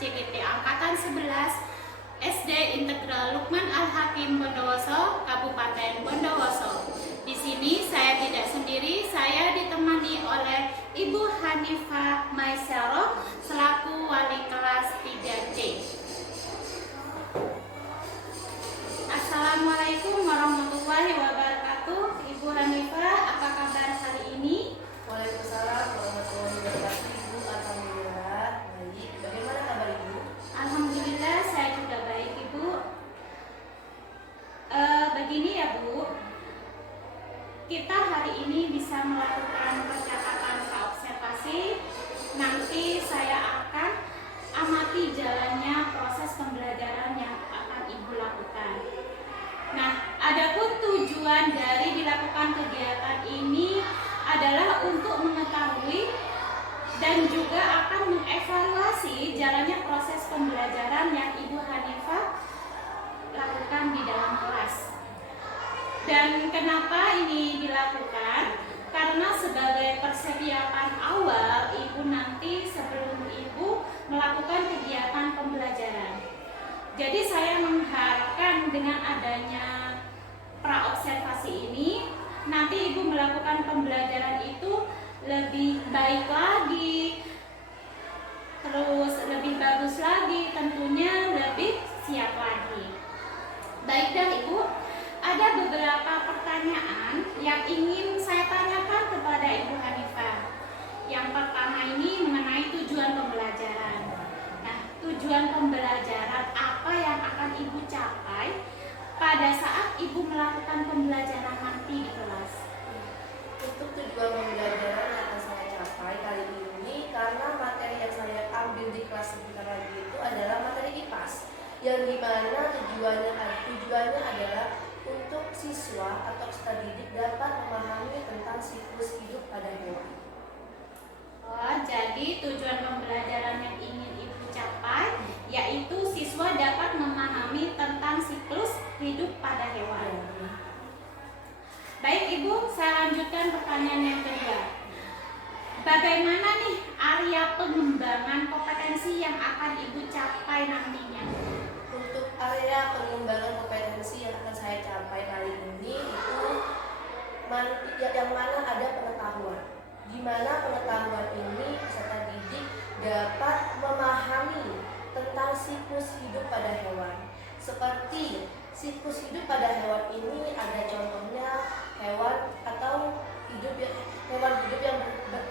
CGT Angkatan 11 SD Integral Lukman Al-Hakim Bondowoso, Kabupaten Bondowoso. Di sini saya tidak sendiri, saya ditemani oleh Ibu Hanifah Maisaro selaku wali kelas 3C. Assalamualaikum warahmatullahi wabarakatuh. Ibu Hanifah, apa kabar hari ini? Waalaikumsalam warahmatullahi wabarakatuh. Ibu, alhamdulillah baik. Bagaimana kabar Ibu? Alhamdulillah saya juga baik, Ibu. Begini ya Bu, kita hari ini bisa melakukan percakapan observasi. Nanti saya akan amati jalannya proses pembelajaran yang akan Ibu lakukan. Nah, adapun tujuan dari dilakukan kegiatan ini adalah untuk mengetahui dan juga akan mengevaluasi jalannya proses pembelajaran yang Ibu Hanifah lakukan di dalam kelas. Dan kenapa ini dilakukan? Karena sebagai persiapan awal Ibu nanti sebelum Ibu melakukan kegiatan pembelajaran. Jadi saya mengharapkan dengan adanya praobservasi ini nanti Ibu melakukan pembelajaran itu lebih baik lagi, terus lebih bagus lagi, tentunya lebih siap lagi. Baik dah Ibu, ada beberapa pertanyaan yang ingin saya tanyakan kepada Ibu Hanifah. Yang pertama ini mengenai tujuan pembelajaran. Nah, tujuan pembelajaran apa yang akan Ibu capai pada saat Ibu melakukan pembelajaran nanti di kelas? Untuk tujuan pembelajaran yang akan saya capai kali ini, karena materi yang saya ambil di kelas sebentar lagi itu adalah materi IPAS, yang dimana tujuannya adalah untuk siswa atau peserta didik dapat memahami tentang siklus hidup pada hewan. Oh, jadi tujuan pembelajaran yang ingin Ibu capai yaitu siswa dapat memahami tentang siklus hidup pada hewan. Baik Ibu, saya lanjutkan pertanyaan yang kedua. Bagaimana nih area pengembangan kompetensi yang akan Ibu capai nantinya? Untuk area pengembangan kompetensi yang akan saya capai kali ini itu yang mana ada pengetahuan, di mana pengetahuan ini peserta didik dapat memahami tentang siklus hidup pada hewan. Seperti siklus hidup pada hewan ini ada contohnya hewan hidup yang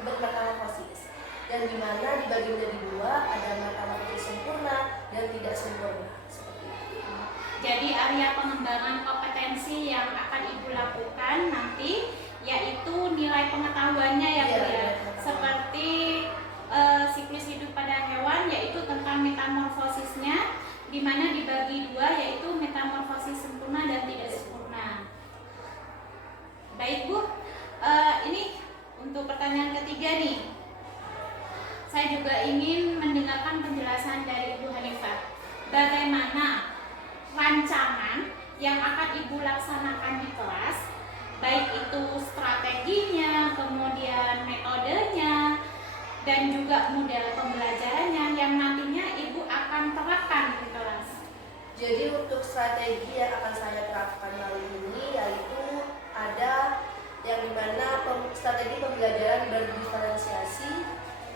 bermetamorfosis, yang dimana dibagi menjadi dua, ada metamorfosis sempurna dan tidak sempurna. Seperti itu. Jadi area pengembangan kompetensi yang akan Ibu lakukan nanti yaitu nilai pengetahuannya ya Bu ya. Seperti siklus hidup pada hewan yaitu tentang metamorfosisnya, di mana dibagi dua yaitu metamorfosis sempurna dan tidak sempurna. Baik Bu, ini untuk pertanyaan ketiga nih. Saya juga ingin mendengarkan penjelasan dari Ibu Hanifah. Bagaimana rancangan yang akan Ibu laksanakan di kelas, baik itu strateginya, kemudian metodenya, dan juga model pembelajarannya yang nantinya Ibu akan terapkan di kelas. Jadi untuk strategi yang akan saya terapkan kali ini yaitu ada yang dimana strategi pembelajaran berdiferensiasi,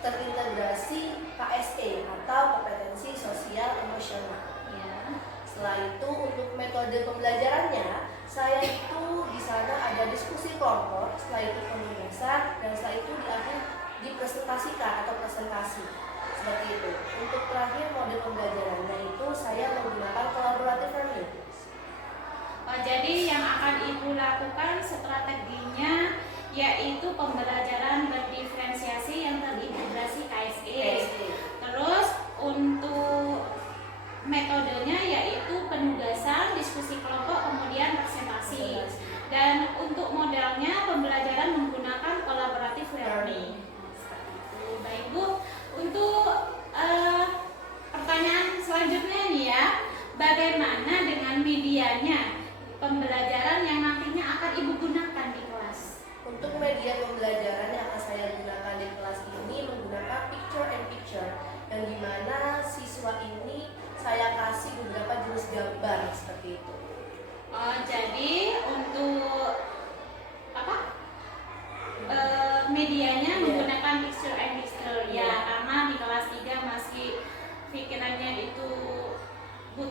terintegrasi KSE atau kompetensi sosial emosional. Ya. Setelah itu untuk metode pembelajarannya, saya itu di sana ada diskusi kelompok, setelah itu penugasan, dan setelah itu di akhir dipresentasikan atau presentasi. Seperti itu. Untuk terakhir model pembelajarannya itu saya menggunakan collaborative learning. Oh, jadi yang akan Ibu lakukan strateginya yaitu pembelajaran berdiferensiasi yang terintegrasi KSE. Terus untuk metodenya yaitu penugasan, diskusi kelompok, kemudian presentasi. Dan untuk modelnya pembelajaran menggunakan collaborative learning. Baik Bu, untuk pertanyaan selanjutnya nih ya, bagaimana dengan medianya pembelajaran yang nantinya akan Ibu gunakan di kelas? Untuk media pembelajaran yang akan saya gunakan di kelas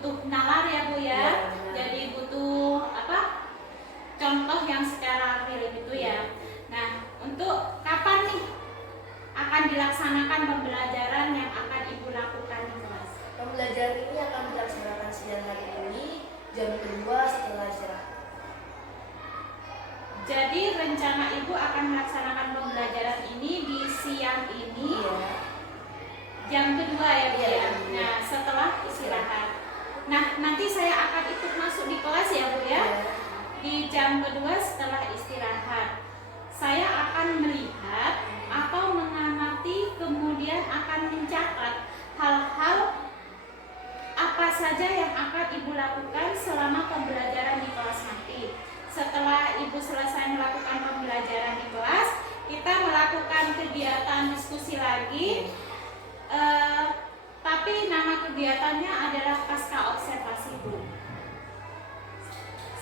butuh nalar ya Bu ya. Jadi butuh apa? Contoh yang secara real itu ya. Nah, untuk kapan nih akan dilaksanakan pembelajaran yang akan Ibu lakukan di kelas? Pembelajaran ini akan dilaksanakan siang hari ini jam 2 setelah istirahat. Jadi rencana Ibu akan melaksanakan pembelajaran ini di siang ini jam kedua ya Bu ya. Nah, setelah istirahat. Nah, nanti saya akan ikut masuk di kelas ya Bu ya. Di jam kedua setelah istirahat. Saya akan melihat atau mengamati, kemudian akan mencatat hal-hal apa saja yang akan Ibu lakukan selama pembelajaran di kelas nanti. Setelah Ibu selesai melakukan pembelajaran di kelas, kita melakukan kegiatan diskusi lagi. Tapi nama kegiatannya adalah pasca observasi Bu.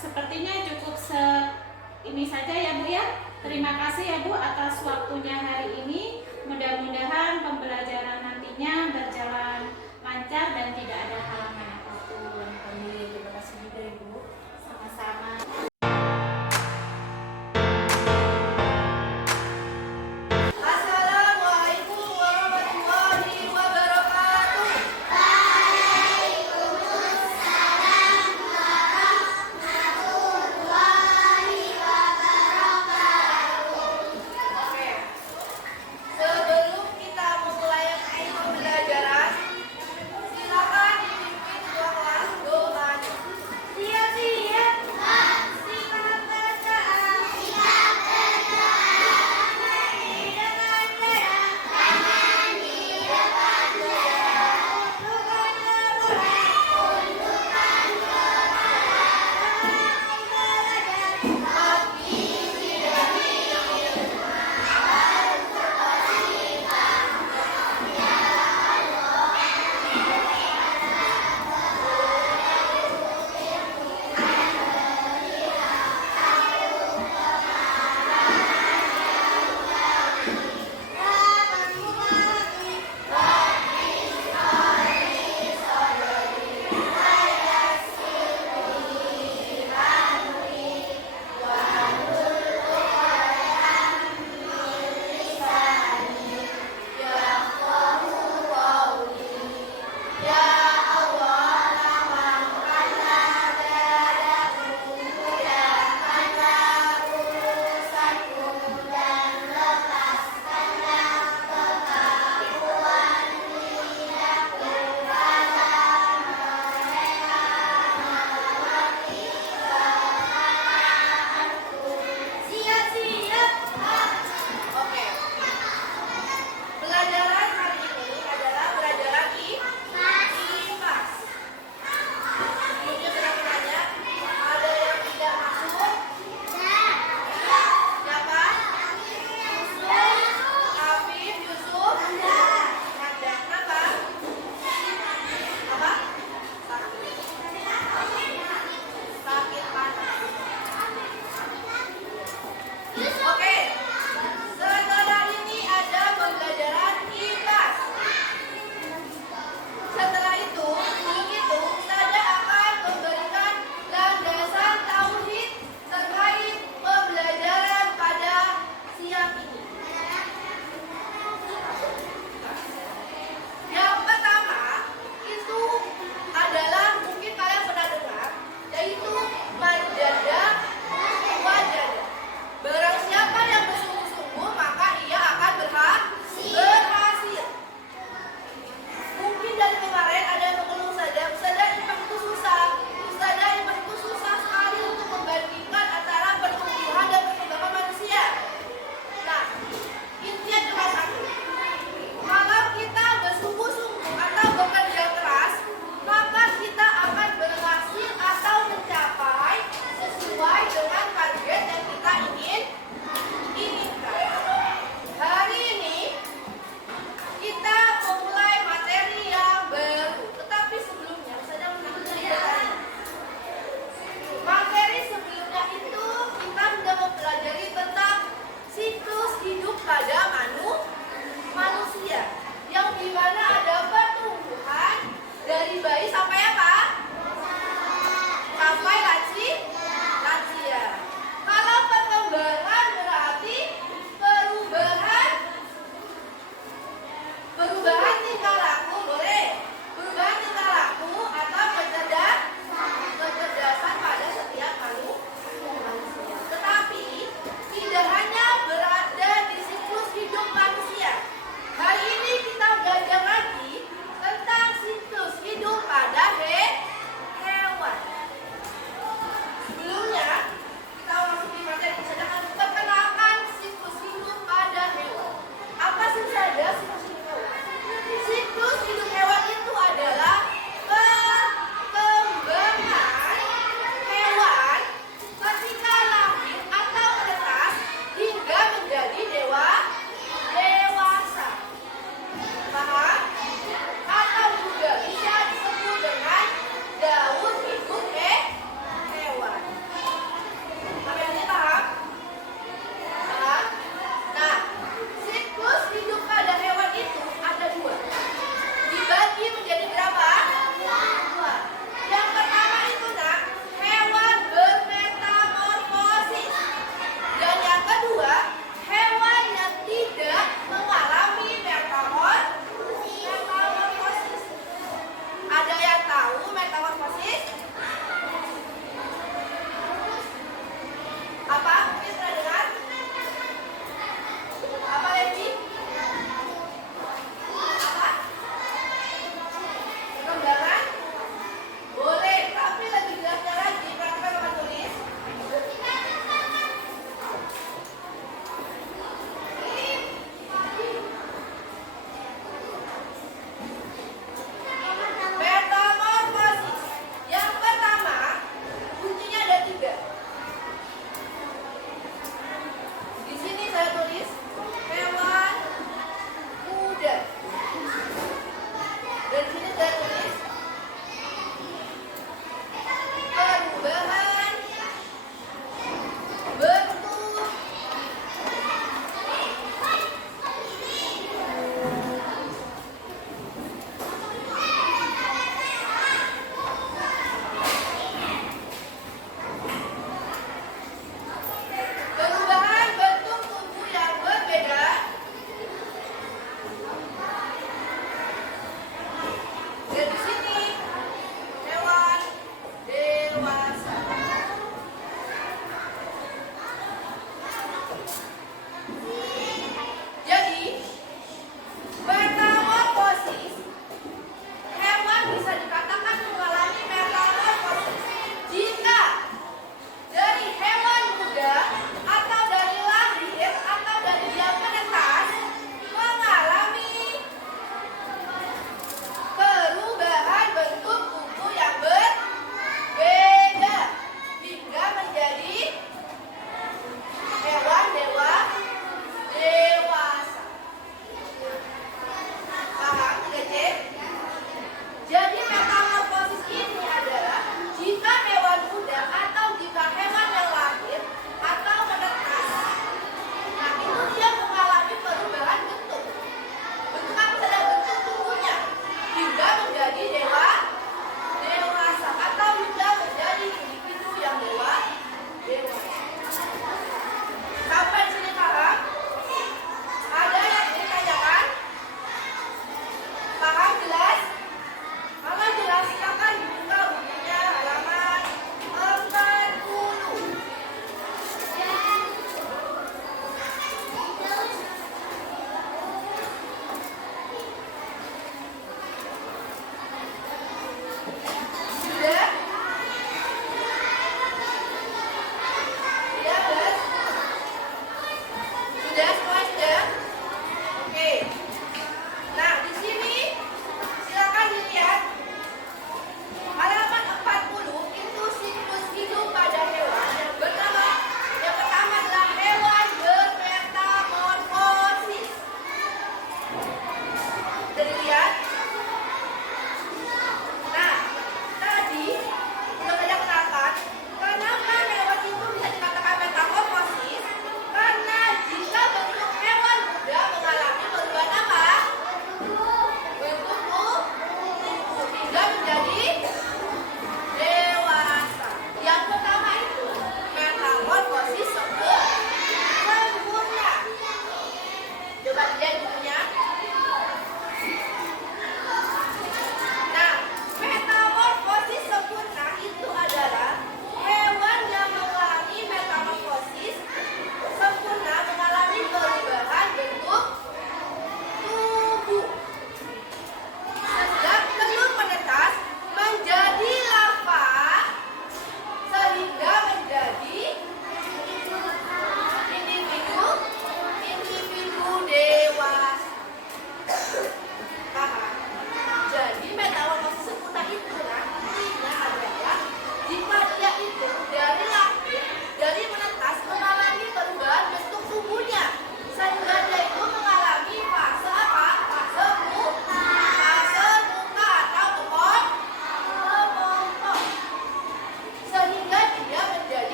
Sepertinya cukup ini saja ya Bu ya. Terima kasih ya Bu atas waktunya hari ini. Mudah-mudahan pembelajaran nantinya berjalan lancar dan tidak ada halangan apapun. Amin. Terima kasih juga Ibu. Sama-sama. Assalamualaikum warahmatullahi wabarakatuh. Oke. Sebelum kita memulai pembelajaran, silakan dipimpin ketua kelas doanya. Siap-siap. Siap bacaan. Siap bacaan. Mandi dengan gerak. Mandi dengan gerak. Untukkan kebenaran. Untukkan kebenaran. Belajar. Mati tidak hidup. Siap-siap. Oke. Pelajaran hari ini adalah pelajaran IPAS. Sebelumnya sudah menanya, ada yang tidak masuk? Siapa? Afif, Yusuf? Ada. Kenapa? Apa? Sakit panas. Oke. Setelah ini ada pembelajaran IPAS. Setelah itu, sebelum itu, saya akan memberikan landasan tauhid terkait pembelajaran pada siang ini. Yang pertama itu adalah mungkin kalian pernah dengar, yaitu manjadah wajadah. Barang siapa yang bersungguh-sungguh maka ia akan berhasil. Mungkin dari kemarin ada yang mengeluh saja, Ustazah IPAS itu susah. Ustazah IPAS itu susah sekali untuk membandingkan antara pertumbuhan dan perkembangan manusia. Nah, intinya cuma satu. Kalau kita bersungguh-sungguh atau bekerja keras, maka kita akan berhasil atau mencapai sesuai dengan target yang kita inginkan. Hari ini kita memulai materi yang baru, tetapi sebelumnya saya mau ceritakan. Materi sebelumnya itu kita sudah mempelajari tentang siklus hidup pada manusia, yang dimana ada pertumbuhan dari bayi sampai apa?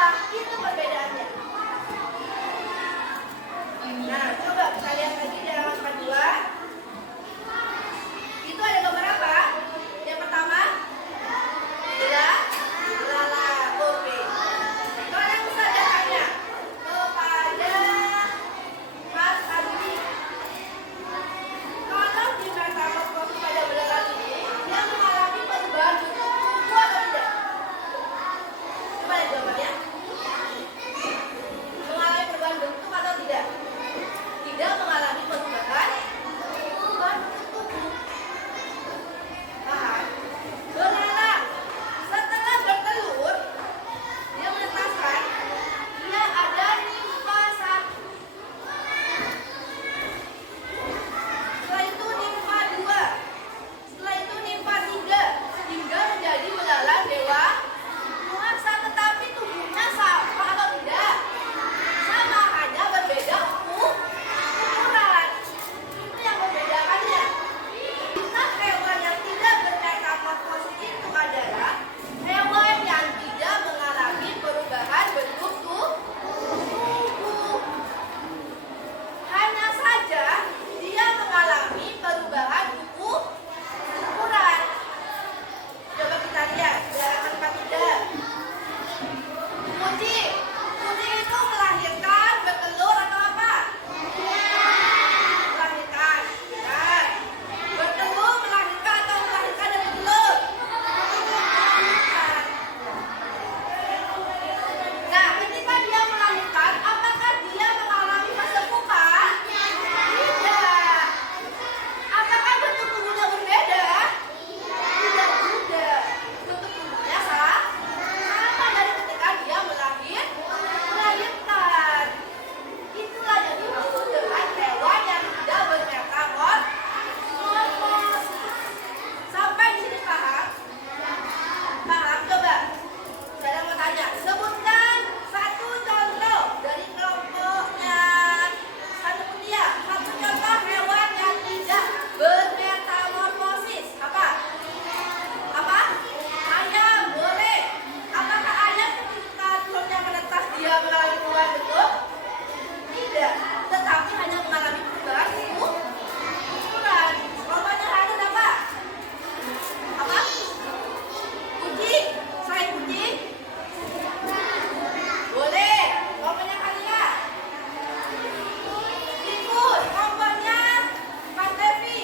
apa? Itu perbedaannya. Nah, coba kita lihat lagi di halaman 42. Itu ada gambar apa? Yang pertama, lalat. Oke. Kalian bisa tanya kepada Mas Adi. Kalau di metamorfosis pada belalang ini, dia mengalami perubahan bentuk tubuh atau tidak? Coba lihat jawabannya. Mengalami perubahan bentuk atau tidak? Tidak mengalami perubahan bentuk tubuh. Paham? Belalang setelah bertelur, dia menetaskan, dia ada nimfa 1. Setelah itu nimfa 2. Setelah itu nimfa 3. Hingga menjadi belalang dewasa, tetapi tubuhnya sama atau tidak? Sama, hanya berbeda ukuran. Itu yang membedakannya. Nah, hewan yang tidak bermetamorfosis itu adalah hewan yang tidak mengalami perubahan bentuk tubuh. Hanya saja dia mengalami perubahan ukuran. Coba kita lihat di halaman 43. Kucing itu melahirkan, bertelur atau apa? Melahirkan. Benar. Bertelur melahirkan atau melahirkan dan bertelur? Melahirkan. Nah, ketika dia melahirkan, apakah dia mengalami fase pupa? Tidak. Apakah bentuk tubuhnya berbeda? Tidak juga. Bentuk tubuhnya sama dari ketika dia melahirkan. Itulah yang dimaksud dengan hewan yang tidak bermetamorfosis. Sampai di sini paham? Paham? Coba. Saya mau tanya, sebutkan satu contoh dari kelompoknya satu dia. Satu contoh hewan yang tidak bermetamorfosis. Apa? Ayam, boleh. Apakah ayam ketika telurnya menetas dia mengalami perubahan bentuk? Tidak, tetapi hanya mengalami perubahan ukuran. Contohnya ada apa? Kucing. Selain kucing? Boleh. Contohnya Kalia. Tikus. Contohnya Mas Devi.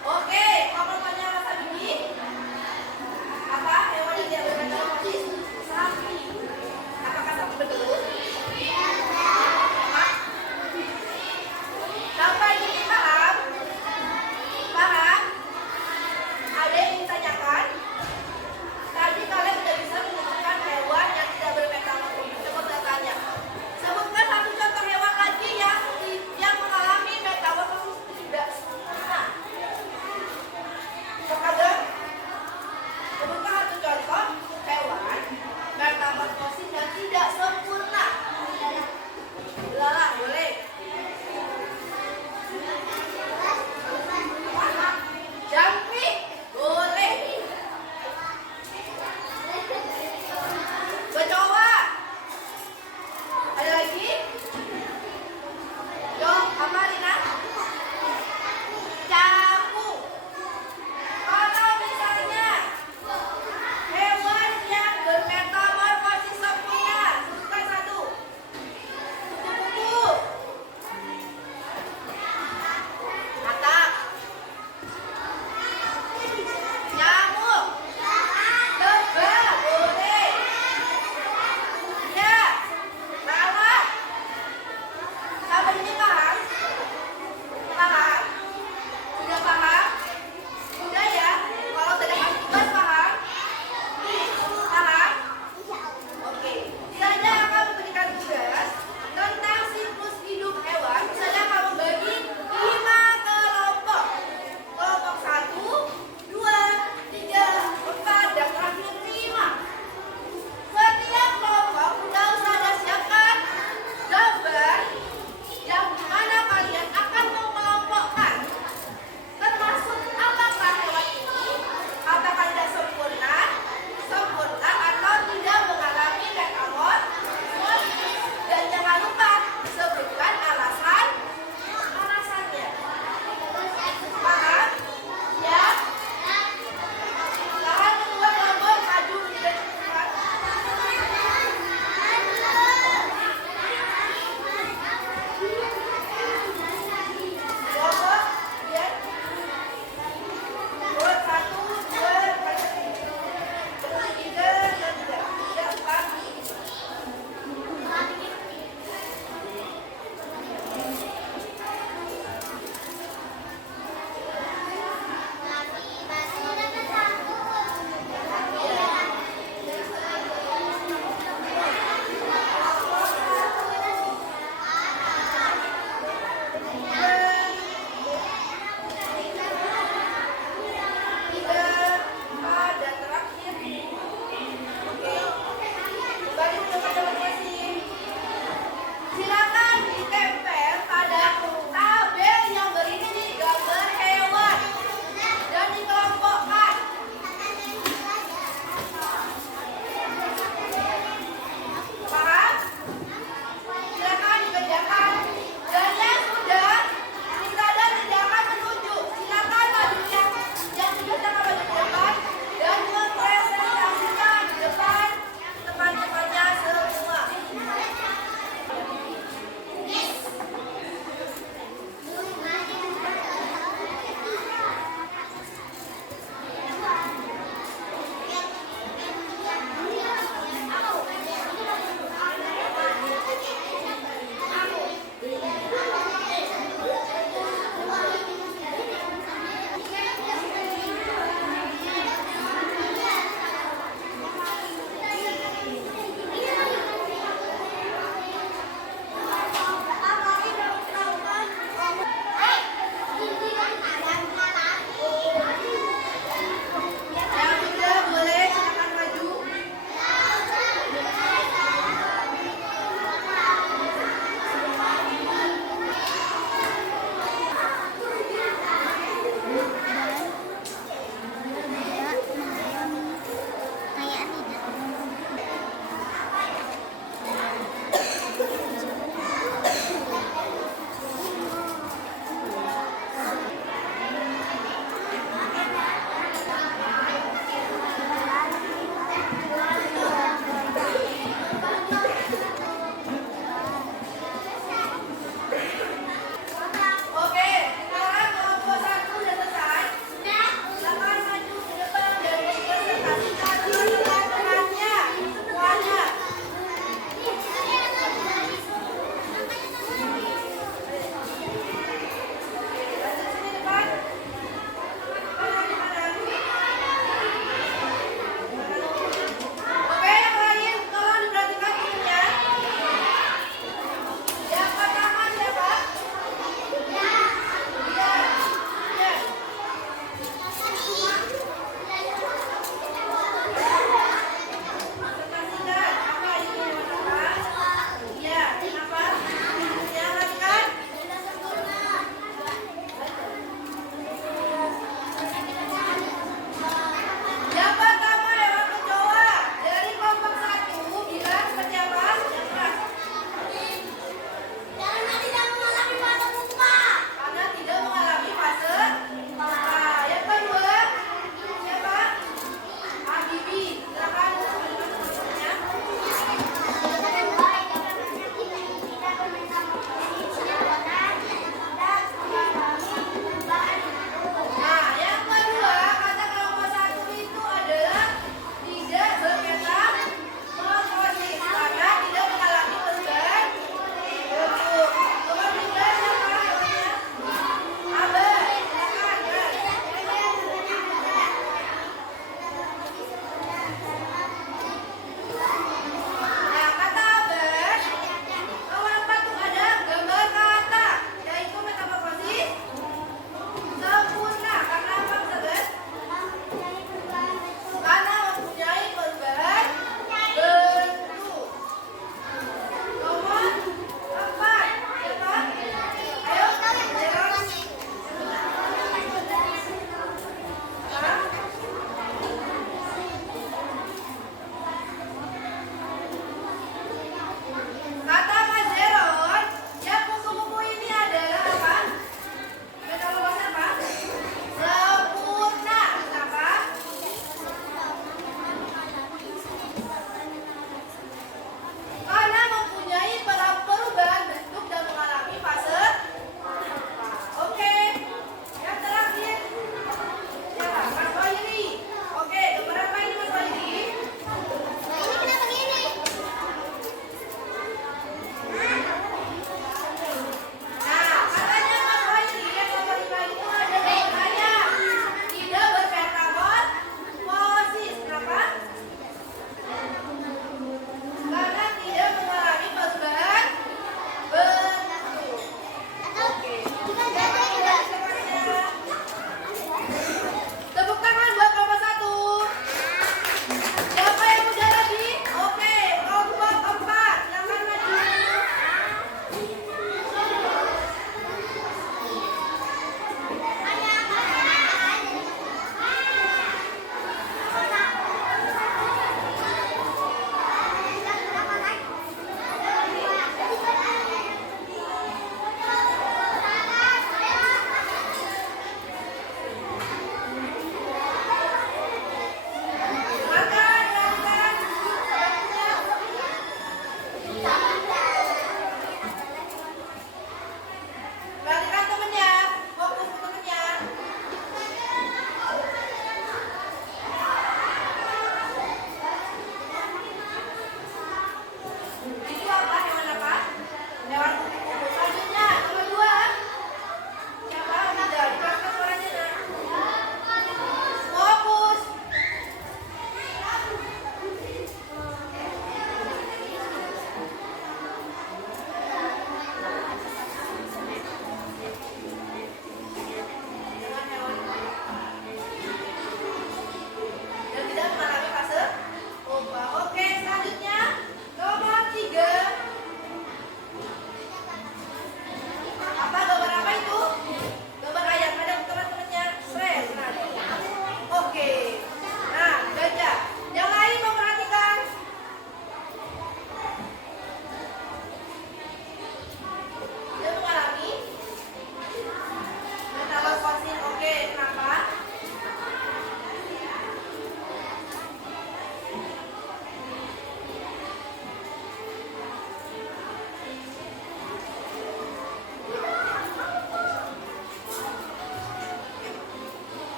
Oke, contohnya Mas Abidi. Apa? Hewan yang tidak bermetamorfosis? Sapi. Apakah sapi bertelur? Hah? Sampai ini paham? Paham? Ada yang ditanyakan? Tadi kalian sudah bisa menyebutkan hewan yang tidak bermetamorfosis. Coba saya tanya. Sebutkan satu contoh hewan lagi yang mengalami metamorfosis tidak sempurna. Ada? Sebutkan satu contoh hewan metamorfosis yang tidak sempurna. Belalang, boleh. Jangkrik, boleh. Kecoa. Ada lagi? Yo, apa Lina? Capung. Kalau misalnya hewan yang bermetamorfosis sempurna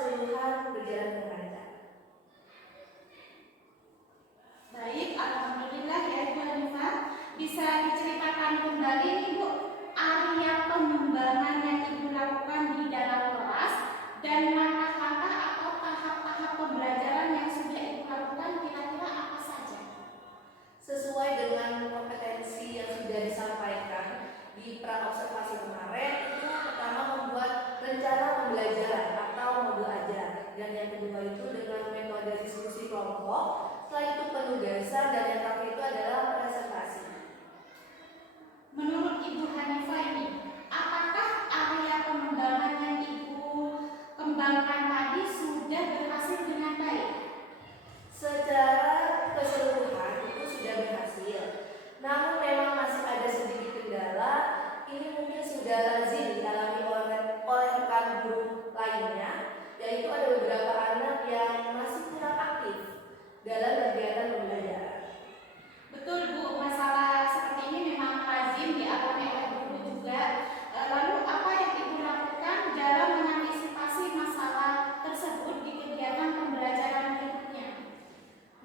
keseluruhan berjalan dengan lancar. Baik, alhamdulillah ya Ibu Hanifah. Bisa diceritakan kembali nih Bu, area pengembangan yang Ibu lakukan di dalam kelas dan langkah-langkah atau tahap-tahap pembelajaran yang sudah Ibu lakukan kira-kira apa saja? Sesuai dengan kompetensi yang sudah disampaikan di pra-observasi kemarin, itu pertama membuat rencana pembelajaran atau modul ajar, dan yang kedua itu dengan metode diskusi kelompok, setelah itu penugasan, dan yang terakhir itu adalah presentasi. Menurut Ibu Hanifah ini, apakah area pengembangan yang Ibu kembangkan tadi sudah berhasil dengan baik? Secara keseluruhan itu sudah berhasil, namun memang masih ada sedikit kendala. Ini mungkin sudah lazim dialami oleh rekan guru lainnya, yaitu ada beberapa anak yang masih kurang aktif dalam kegiatan pembelajaran. Betul Bu, masalah seperti ini memang lazim dialami oleh guru juga. Lalu apa yang Ibu lakukan dalam mengantisipasi masalah tersebut di kegiatan pembelajaran berikutnya?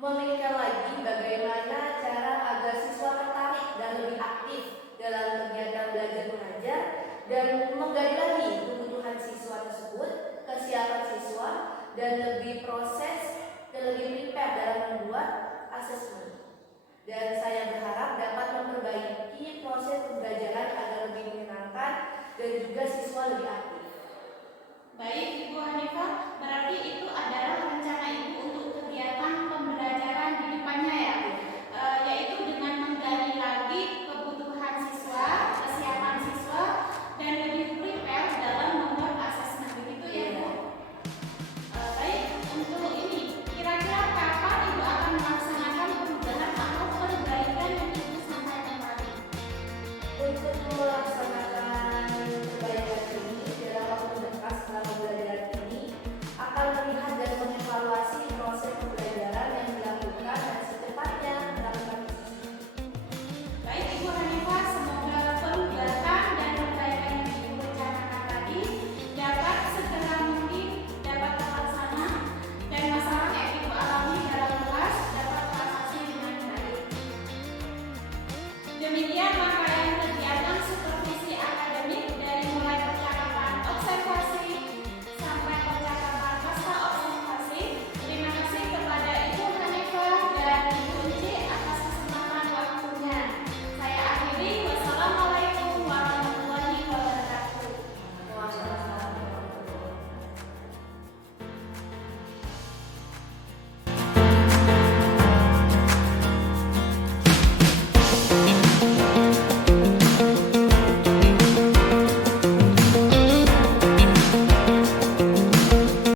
Memikirkan lagi bagaimana cara agar siswa tertarik dan lebih aktif dalam kegiatan belajar mengajar, dan menggali lagi kebutuhan siswa tersebut, kesiapan siswa, dan lebih prepare dalam membuat asesmen. Dan saya berharap dapat memperbaiki proses pembelajaran agar lebih menyenangkan dan juga siswa lebih aktif. Baik Ibu Hanifah,